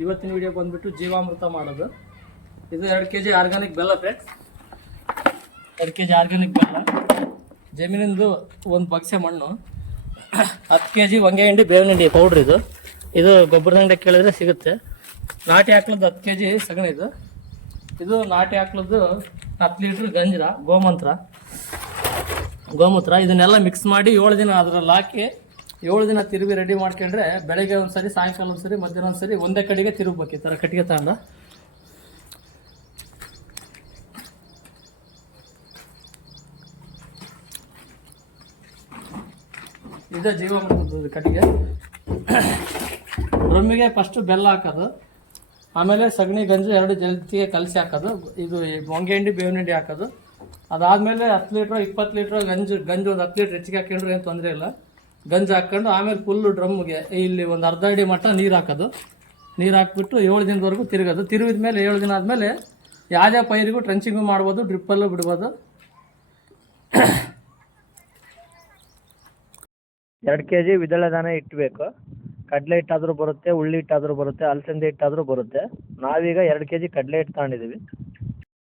ಇವತ್ತಿನ ವಿಡಿಯೋ ಬಂದ್ಬಿಟ್ಟು ಜೀವಾಮೃತ ಮಾಡೋದು. ಇದು 2 kg ಆರ್ಗಾನಿಕ್ ಬೆಲ್ಲ ಫ್ರೆಂಡ್ಸ್. 2 kg ಆರ್ಗಾನಿಕ್ ಬೆಲ್ಲ, ಜಮೀನಿಂದು ಒಂದು ಬಕ್ಸೆ ಮಣ್ಣು, 10 kg ಹೊಂಗೆ ಹಿಂಡಿ ಬೇವಿನ ಹಿಂಡಿ ಪೌಡ್ರ್. ಇದು ಗೊಬ್ಬರದ ಅಂಗಡಿ ಕೇಳಿದ್ರೆ ಸಿಗುತ್ತೆ. ನಾಟಿ ಹಾಕ್ಲದ್ದು 10 kg ಸಗಣಿ. ಇದು ನಾಟಿ ಹಾಕ್ಲದ್ದು 10 ಲೀಟ್ರ್ ಗಂಜಲ ಗೋಮೂತ್ರ. ಇದನ್ನೆಲ್ಲ ಮಿಕ್ಸ್ ಮಾಡಿ 7 ದಿನ ಅದರಲ್ಲಿ ಹಾಕಿ 7 ದಿನ ತಿರುಗಿ ರೆಡಿ ಮಾಡ್ಕೊಂಡ್ರೆ ಬೆಳಗ್ಗೆ ಒಂದ್ಸರಿ, ಸಾಯಂಕಾಲ ಒಂದ್ಸರಿ, ಮಧ್ಯಾಹ್ನ ಒಂದ್ಸರಿ ಒಂದೇ ಕಡೆಗೆ ತಿರುಗಬೇಕು. ಈ ಥರ ಕಟ್ಟಿಗೆ ತಗೊಂಡು ಇದೇ ಜೀವಾಮೃತದ ಕಟ್ಟಿಗೆ. ಡ್ರಮ್ಮಿಗೆ ಫಸ್ಟು ಬೆಲ್ಲ ಹಾಕೋದು, ಆಮೇಲೆ ಸಗಣಿ ಗಂಜು 2 ಜಲ್ತಿಗೆ ಕಲಸಿ ಹಾಕೋದು. ಇದು ಹೊಂಗೆ ಹಿಂಡಿ ಬೇವಿನ ಹಿಂಡಿ ಹಾಕೋದು. ಅದಾದಮೇಲೆ 10 ಲೀಟ್ರ್ 20 ಲೀಟ್ರ್ ಗಂಜು ಒಂದು 10 ಲೀಟ್ರ್ ಹೆಚ್ಚಿಗೆ ಹಾಕೊಂಡ್ರೆ ಏನು ತೊಂದರೆ ಇಲ್ಲ. ಗಂಜು ಹಾಕ್ಕೊಂಡು ಆಮೇಲೆ ಫುಲ್ಲು ಡ್ರಮ್ಗೆ ಇಲ್ಲಿ ಒಂದು ಅರ್ಧ ಅಡಿ ಮಟ್ಟ ನೀರು ಹಾಕೋದು. ನೀರು ಹಾಕ್ಬಿಟ್ಟು 7 ದಿನದವರೆಗೂ ತಿರುಗೋದು. ತಿರುಗಿದ ಮೇಲೆ 7 ದಿನ ಆದಮೇಲೆ ಯಾವುದೇ ಪೈರಿಗೂ ಟ್ರಂಚಿಂಗು ಮಾಡ್ಬೋದು, ಡ್ರಿಪ್ಪಲ್ಲೂ ಬಿಡ್ಬೋದು. 2 kg ವಿದಳೆದಾನೆ ಇಟ್ಟಬೇಕು. ಕಡಲೆ ಹಿಟ್ಟಾದರೂ ಬರುತ್ತೆ, ಉಳ್ಳಿ ಹಿಟ್ಟಾದರೂ ಬರುತ್ತೆ, ಅಲಸಂದೆ ಹಿಟ್ಟಾದರೂ ಬರುತ್ತೆ. ನಾವೀಗ 2 kg ಕಡಲೆ ಹಿಟ್ಟು ತಗೊಂಡಿದ್ದೀವಿ.